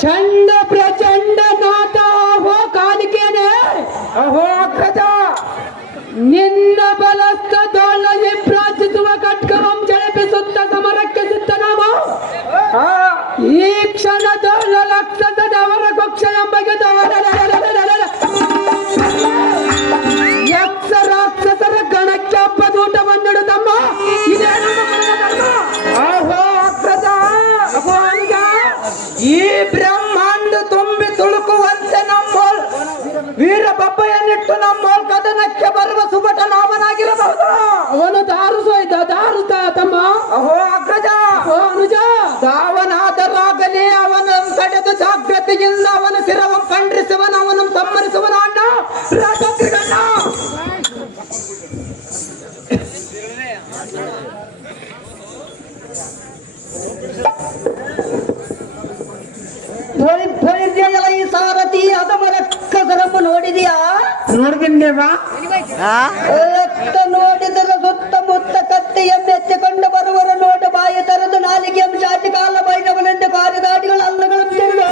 ಚಂಡ ಪ್ರಚಂಡ ನಾಥ ಹೋ ಕಾಲಿಕೇನೆ ಅಹೋ ಅಗ್ರಜ ನಿನ್ನ ಬಲಸ್ಥ ನೋಡ್ತೀನಿ ಬಾ ನೋಡಿದರ ಸುತ್ತಮುತ್ತ ಕತ್ತೆಯ ಎತ್ತಿಕೊಂಡು ಬರುವರ ನೋಟ ಬಾಯಿ ತರದು ನಾಲಿಗೆ ಚಾಟಿ ಕಾಲ ಬೈನವನೆಂದು ಕಾರ್ಯದಾಡಿಗಳ ಅಲ್ಲಗಳು ತಿರುಳು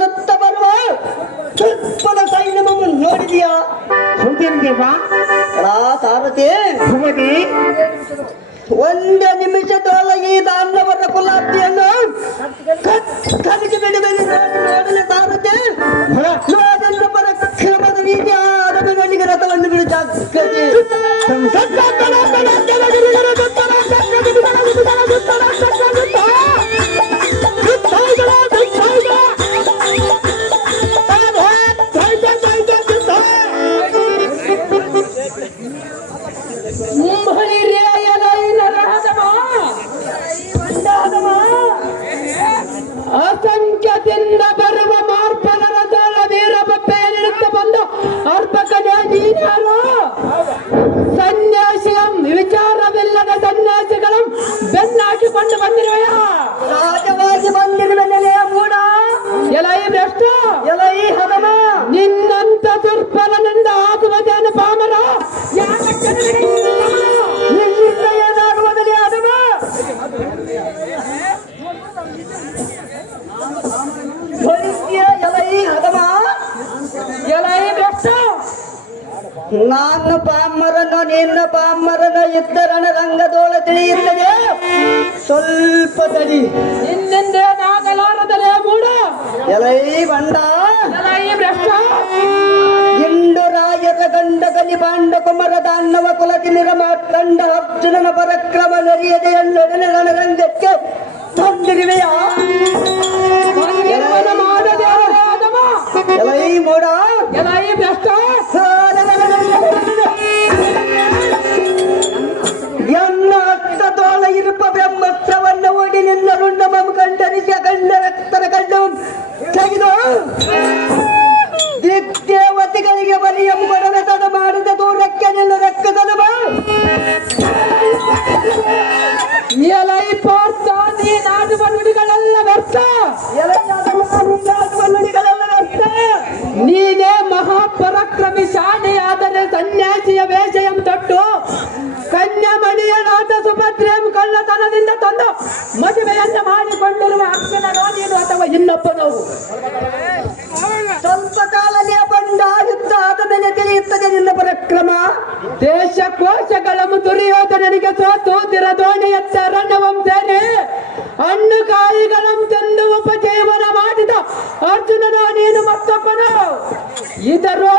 ಸುತ್ತ ಬರುವ ತುಪ್ಪದ ಸೈನ್ಯವನ್ನು ನೋಡಿದೀಯಾ? ಹೋಗಿನ್ಗೆ ಬಾ ಸಾರಥಿ. ಒಂದು ನಿಮಿಷದೊಳಗೆ 跟你噔噔。ದುರ್ಬಲನಿಂದ ಆಗುವುದೇನು ಪಾಮರ ಯಾವಕ್ಕೆ ನಿನಗೆ ಈ ಗಮನ? ನಿನ್ನಿಂದ ಏನಾಗುವುದಲೇ ಹದಮ ಧ್ವನಿಸ್ತೀಯ ಎಲೈ ಹದಮ ಎಲೈ ಭ್ರಷ್ಟ ನಾನು ಪಾಮರನು ನಿನ್ನ ಪಾಮರನು ಇದ್ದರಣ ರಂಗದೋಳ ತಿಳಿಯುತ್ತದೆ ಸ್ವಲ್ಪ ತಡಿ ನಿನ್ನಿಂದೇನಾಗಲಾರದಲೇ ಮೂಡ ಎಲೈ ಬಂಡ. ಇಂಡು ರಾಯರ ಗಂಡ ಕಲಿ ಪಾಂಡ ಕುಮರದ ಅನ್ನವ ಕುಲಕಿ ನಿರಮ ಕಂಡ ಅರ್ಜುನನ ಪರಕ್ರಮ ನರಿಯದೆ ಎಲ್ಲೊಡನೆ ರಣರಂಗಕ್ಕೆ ತಂದಿರುವೆಯ. ಎಲೈ ಮೂಡ. ಎಲೈ ಭ್ರಷ್ಟ. ಮದುವೆಯನ್ನ ಮಾಡಿಕೊಂಡಿರುವ ಅಕ್ಕನೋ ನೀನು ಅಥವಾ ಇನ್ನೊಬ್ಬನೋ ಸ್ವಲ್ಪ ಕಾಲನೇ ಬಂದ ಆತನೇ ತಿಳಿಯುತ್ತದೆ ನಿನ್ನ ಪರಕ್ರಮ. ದೇಶ ಕೋಶಗಳ ದುರ್ಯೋಧನನಿಗೆ ಸೋತು ತಿರದೋಣೆಯತ್ತ ರಣವಂ ಸೇನೆ ಹಣ್ಣು ಕಾಯಿಗಳಂ ತಂದು ಉಪಜೀವನ ಮಾಡಿದ ಅರ್ಜುನನು ನೀನು ಮತ್ತೊಬ್ಬನು. ಇದರೊಳ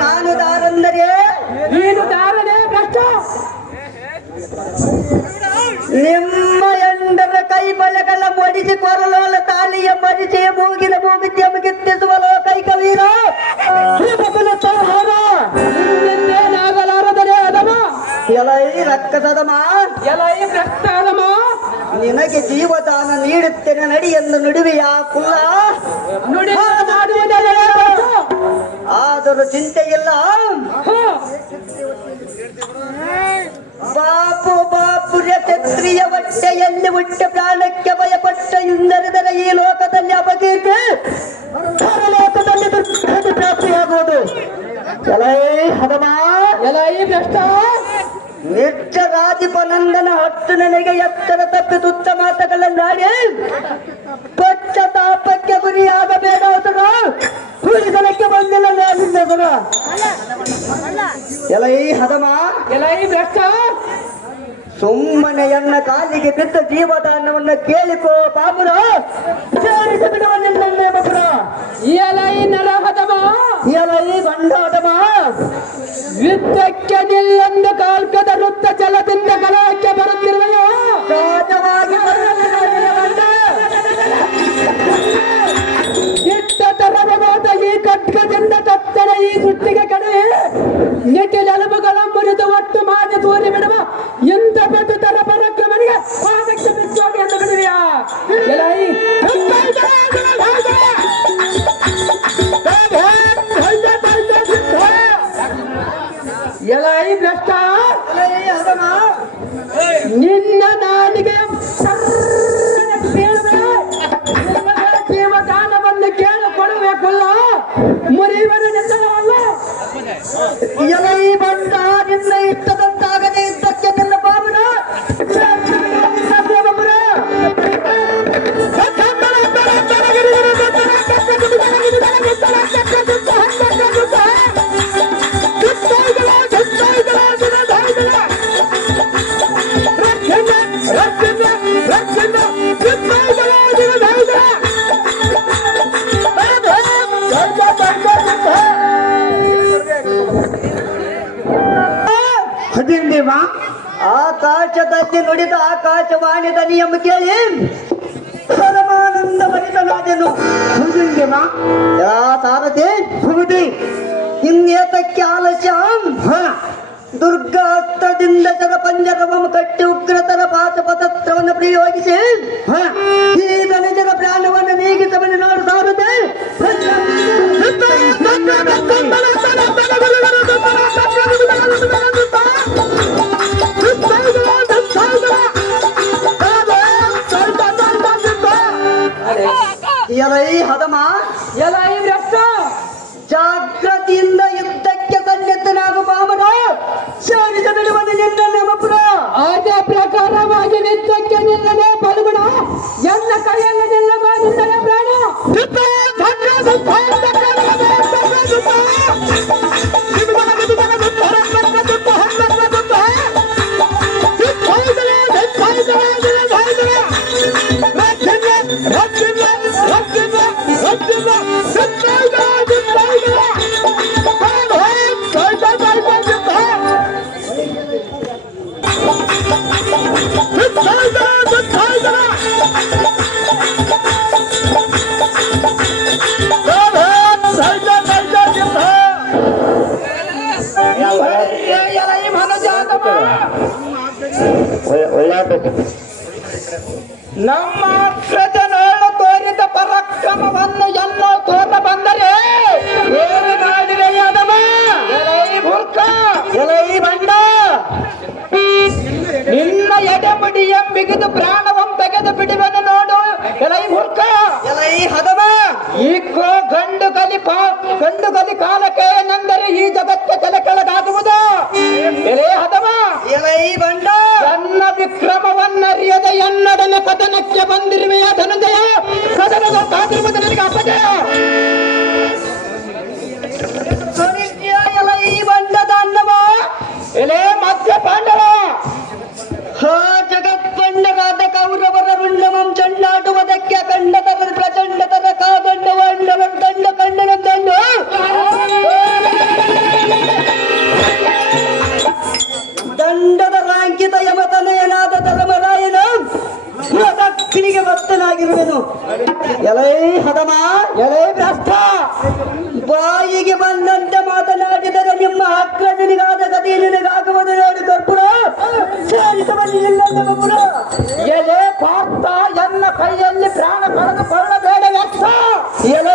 ನಾನು ದಾರಂದರೆ? ನೀನು ದಾರನೇ ಭ್ರಷ್ಟ? ನಿಮ್ಮ ಎಂದರ ಕೈ ಬಲಗಳ ಮಡಿಸಿ ಕೊರಲೋಲ ತಾಲಿಯ ಮಡಿಸಿ ಮೂಗಿನ ಮೂಗಿದ್ಯ ಮುಗಿತ್ತಿಸುವ ಕೈ ವೀರ? ನಿನ್ನೇನಾಗಲಾರದರೆ ಅದಮ? ಎಲೈ ರಕ್ಕಸದ ಮಾ ಎಲೈ ಭ್ರಷ್ಟಾದಮ ನಿನಗೆ ಜೀವದಾನ ನೀಡುತ್ತೇನೆ ನಡಿ ಎಂದು ನುಡಿವೆಯ ಕುಲ್ಲ ನುಡಿ ಮಾಡುವುದೆಲ್ಲ ಆದರೂ ಚಿಂತೆ ಇಲ್ಲ ಬಾಪು ಬಾಪು ಬಾಪುರ ಕ್ಷತ್ರಿಯ ಹೊಟ್ಟೆಯಲ್ಲಿ ಹುಟ್ಟ ಪ್ರಾಣಕ್ಕೆ ಭಯಪಟ್ಟ ಇಂದರಿದರೆ ಈ ಲೋಕದಲ್ಲಿ ಅಪಕೀರ್ತಿ? ಲೋಕದಲ್ಲಿ ದುರ್ಗತಿ ಪ್ರಾಪ್ತಿಯಾಗುವುದು. ಎಲೈ ಹದಮ ಎಲೈ ಭ್ರಷ್ಟ. ರಾಜಿಪನಂದನ ಹತ್ತು ನನಗೆ ಎತ್ತರ ತಪ್ಪಿ ತುತ್ತ ಮಾತುಗಳನ್ನಾಡಿ ಎಲೈ ಹದಮ ಎಲ್ಲ ಈ ಸುಮ್ಮನೆ ಎನ್ನ ಕಾಲಿಗೆ ಬಿದ್ದ ಜೀವದಾನವನ್ನ ಕೇಳಿಕೋ ಪಾಪುರ ಸೇರಿಸಿ ಬಿಡುವ ನಿನ್ನೆ ಮಗುರ ಎಲ್ಲ ಈ ನರ ಹದಮ ಎಲೈ ಗಂಡ ಹದಮ ಯುದ್ಧಕ್ಕೆ ನಿಲ್ಲೆಂದು ಕಾಲ್ಕದ ವೃತ್ತ ಜಲದಿಂದ ಕಲಹಕ್ಕೆ ಬರುತ್ತಿರುವೆಯೋ? ಸಹಜವಾಗಿ ಇಟ್ಟ ತರವಾದ ಈ ಕಟ್ಕದಿಂದ ತತ್ತನ ಈ ಸುತ್ತಿಗೆ ಕಡೆ. ನೆಟ್ಟಿಲೆಲುಬುಗಳ ಮುರಿದು ಒಟ್ಟು ಮಾಡಿ ತೋರಿ ಬಿಡುವ ಎಂತ ಪಟ್ಟು ತರ ಪಾದಕ್ಕೆ ಈ ಎಲ್ಲ ಈ ಭ್ರಷ್ಟ, ನಿನ್ನ ನಾಲಿಗೆ ಜೀವದಾನವನ್ನು ಕೇಳಿಕೊಡಬೇಕಲ್ಲ ಮುರಿವನ ನಿಂದವಲ್ಲ ಎಲೈ ಬಂದ ನಿನ್ನ ಆಕಾಶದಲ್ಲಿ ನುಡಿದ ಆಕಾಶವಾಣಿ ದನಿಯಮ್ಮ ಕೇಳಿ ಪರಮಾನಂದ ಭರಿತನಾದೆನು ಯಾ ಸಾರಥಿ ಸುಮತಿ ಇನ್ನೇತಕ್ಕೆ ಆಲಸ್ಯ ದುರ್ಗಾಸ್ತ್ರದಿಂದ ಜನ ಹಸ್ತದಿಂದ ಜಗ ಪಂಜರವಂ ಕಟ್ಟಿ ಉಗ್ರತರ ಪಾಶಪತತ್ರವನ್ನು ಪ್ರಯೋಗಿಸಿ ದನಿಜರ ಪ್ರಾಣವನ್ನು ನೀಗಿಸಬಲಿ ನೋಡು ಸಾರಥಿ ಎಲೈ ಹದಮ. ಎಲೈ ಈ ಜಾಗ್ರತಿಯಿಂದ ಜಾಗೃತಿಯಿಂದ ಯುದ್ಧಕ್ಕೆ ಸನ್ನಿಧನಾಗು ಬಾಮನ. ಶಾನಿತ ಬಿಡುವನು ನಿನ್ನ ನಮಪುರ ಆದ ಪ್ರಕಾರವಾಗಿ ಯುದ್ಧಕ್ಕೆ ನಿಲ್ಲದೆ ಫಲ್ಗುಣ ಎಲ್ಲ ಕೈಯಲ್ಲಿ ನಿಲ್ಲಬ ನಮ್ಮ ಬಾಯಿಗೆ ಬಂದಂತೆ ಮಾತನಾಡಿದರೆ ನಿಮ್ಮ ಅಕ್ಕ ನಿನಗಾದ ಗತಿ ನಿನಗಾಗುವುದು ನೋಡಿ ಕರ್ಪುರ. ಎಲೆ ಪಾಪ ಎನ್ನ ಕೈಯಲ್ಲಿ ಪ್ರಾಣ ಕಳೆದುಕೊಳ್ಳಬೇಡ ಬೇಡ ಎಲೆ